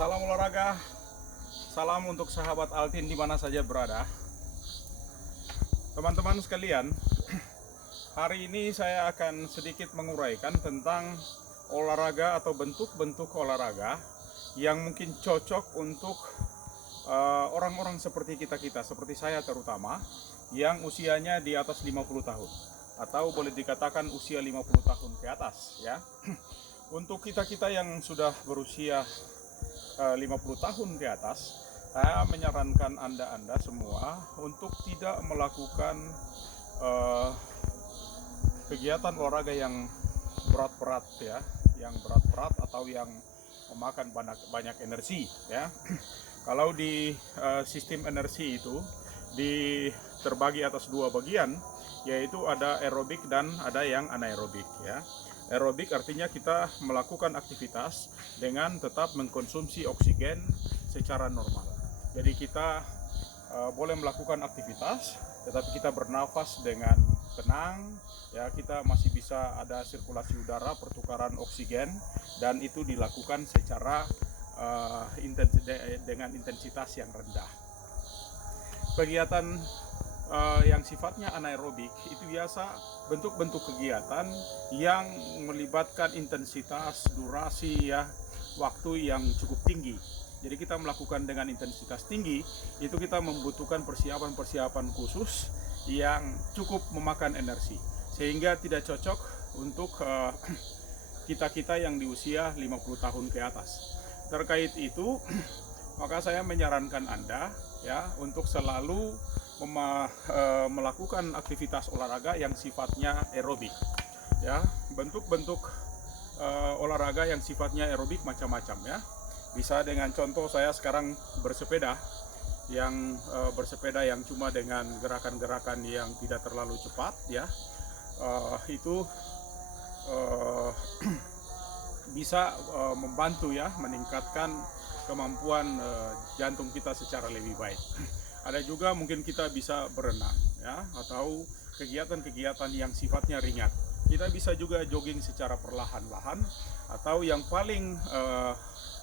Salam olahraga, salam untuk sahabat Altin di mana saja berada. Teman-teman sekalian, hari ini saya akan sedikit menguraikan tentang olahraga atau bentuk-bentuk olahraga yang mungkin cocok untuk orang-orang seperti kita-kita, seperti saya terutama, yang usianya di atas 50 tahun atau boleh dikatakan usia 50 tahun ke atas ya. Untuk kita-kita yang sudah berusia 50 tahun ke atas, saya menyarankan Anda semua untuk tidak melakukan kegiatan olahraga yang berat-berat ya, yang berat-berat atau yang memakan banyak energi ya. Kalau di sistem energi itu terbagi atas dua bagian, yaitu ada aerobik dan ada yang anaerobik ya. Aerobik artinya kita melakukan aktivitas dengan tetap mengkonsumsi oksigen secara normal. Jadi kita boleh melakukan aktivitas, tetapi kita bernafas dengan tenang, ya, kita masih bisa ada sirkulasi udara, pertukaran oksigen, dan itu dilakukan secara dengan intensitas yang rendah. Kegiatan yang sifatnya anaerobik itu biasa bentuk-bentuk kegiatan yang melibatkan intensitas, durasi ya, waktu yang cukup tinggi. Jadi kita melakukan dengan intensitas tinggi, itu kita membutuhkan persiapan-persiapan khusus yang cukup memakan energi, sehingga tidak cocok untuk kita-kita yang di usia 50 tahun ke atas. Terkait itu, maka saya menyarankan Anda ya untuk selalu melakukan aktivitas olahraga yang sifatnya aerobik ya. Bentuk-bentuk olahraga yang sifatnya aerobik macam-macam ya. Bisa dengan contoh saya sekarang bersepeda yang cuma dengan gerakan-gerakan yang tidak terlalu cepat ya. Itu bisa membantu ya, meningkatkan kemampuan jantung kita secara lebih baik. Ada juga mungkin kita bisa berenang ya, atau kegiatan-kegiatan yang sifatnya ringan. Kita bisa juga jogging secara perlahan-lahan, atau yang paling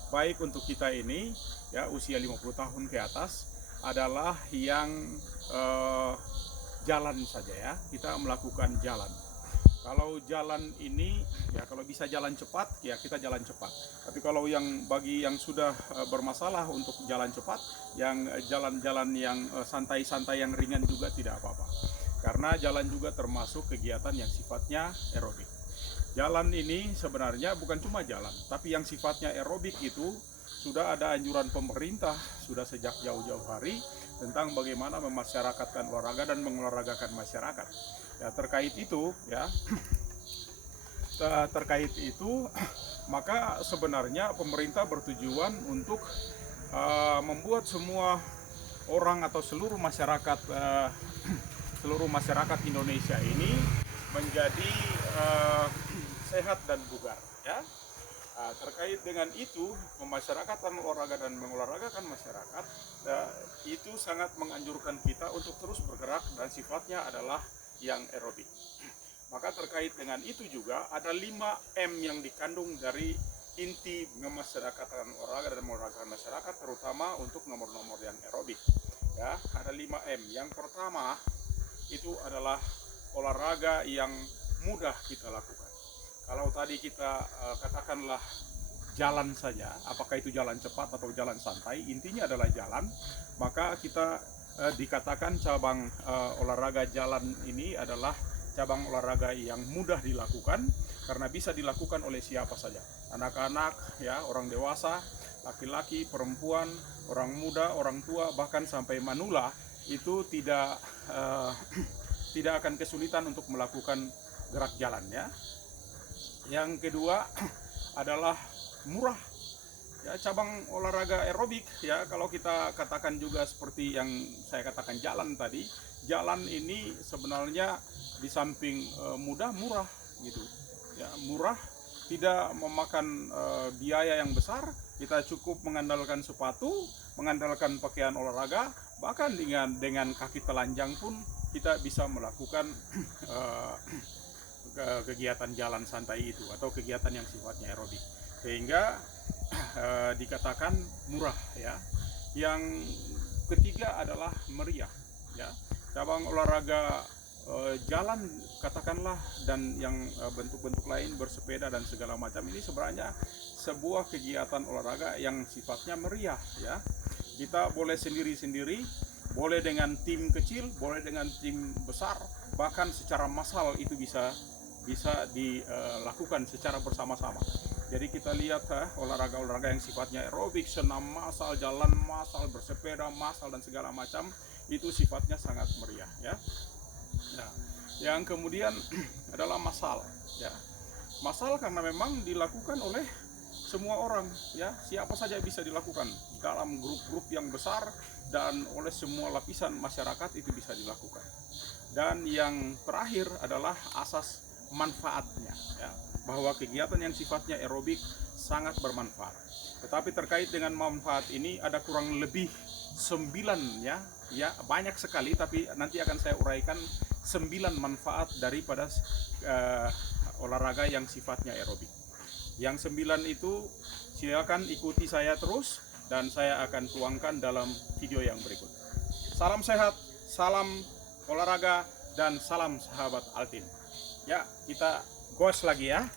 baik untuk kita ini ya usia 50 tahun ke atas adalah yang jalan saja ya. Kita melakukan jalan. Kalau jalan ini ya, kalau bisa jalan cepat ya kita jalan cepat. Tapi kalau bagi yang sudah bermasalah untuk jalan cepat, yang jalan-jalan yang santai-santai yang ringan juga tidak apa-apa. Karena jalan juga termasuk kegiatan yang sifatnya aerobik. Jalan ini sebenarnya bukan cuma jalan, tapi yang sifatnya aerobik itu sudah ada anjuran pemerintah sudah sejak jauh-jauh hari tentang bagaimana memasyarakatkan olahraga dan mengolahragakan masyarakat. Ya, terkait itu maka sebenarnya pemerintah bertujuan untuk membuat semua orang atau seluruh masyarakat Indonesia ini menjadi sehat dan bugar ya. Terkait dengan itu, memasyarakatkan olahraga dan mengolahragakan masyarakat itu sangat menganjurkan kita untuk terus bergerak dan sifatnya adalah yang aerobik. Maka terkait dengan itu juga ada 5M yang dikandung dari inti memasyarakatkan olahraga dan mengolahragakan masyarakat, terutama untuk nomor-nomor yang aerobik ya. Ada 5M. Yang pertama itu adalah olahraga yang mudah kita lakukan. Kalau tadi kita katakanlah jalan saja, apakah itu jalan cepat atau jalan santai, intinya adalah jalan, maka kita dikatakan cabang olahraga jalan ini adalah cabang olahraga yang mudah dilakukan karena bisa dilakukan oleh siapa saja, anak-anak ya, orang dewasa, laki-laki, perempuan, orang muda, orang tua, bahkan sampai manula itu tidak akan kesulitan untuk melakukan gerak jalan ya. Yang kedua adalah murah ya, cabang olahraga aerobik ya. Kalau kita katakan juga seperti yang saya katakan jalan tadi, jalan ini sebenarnya di samping mudah, murah gitu ya. Murah, tidak memakan biaya yang besar. Kita cukup mengandalkan sepatu, mengandalkan pakaian olahraga, bahkan dengan kaki telanjang pun kita bisa melakukan kegiatan jalan santai itu atau kegiatan yang sifatnya aerobik. Sehingga dikatakan murah ya. Yang ketiga adalah meriah ya. Cabang olahraga jalan katakanlah dan yang bentuk-bentuk lain bersepeda dan segala macam ini sebenarnya sebuah kegiatan olahraga yang sifatnya meriah ya. Kita boleh sendiri-sendiri, boleh dengan tim kecil, boleh dengan tim besar, bahkan secara massal itu bisa dilakukan secara bersama-sama. Jadi kita lihat olahraga-olahraga yang sifatnya aerobik, senam massal, jalan massal, bersepeda massal dan segala macam itu sifatnya sangat meriah ya. Nah, yang kemudian adalah massal ya. Massal karena memang dilakukan oleh semua orang ya, siapa saja bisa dilakukan dalam grup-grup yang besar dan oleh semua lapisan masyarakat itu bisa dilakukan. Dan yang terakhir adalah asas manfaatnya ya, bahwa kegiatan yang sifatnya aerobik sangat bermanfaat. Tetapi terkait dengan manfaat ini ada kurang lebih 9 ya, banyak sekali, tapi nanti akan saya uraikan 9 manfaat daripada olahraga yang sifatnya aerobik. Yang 9 itu silakan ikuti saya terus dan saya akan tuangkan dalam video yang berikut. Salam sehat, salam olahraga, dan salam sahabat Altin. Ya, kita goes lagi ya.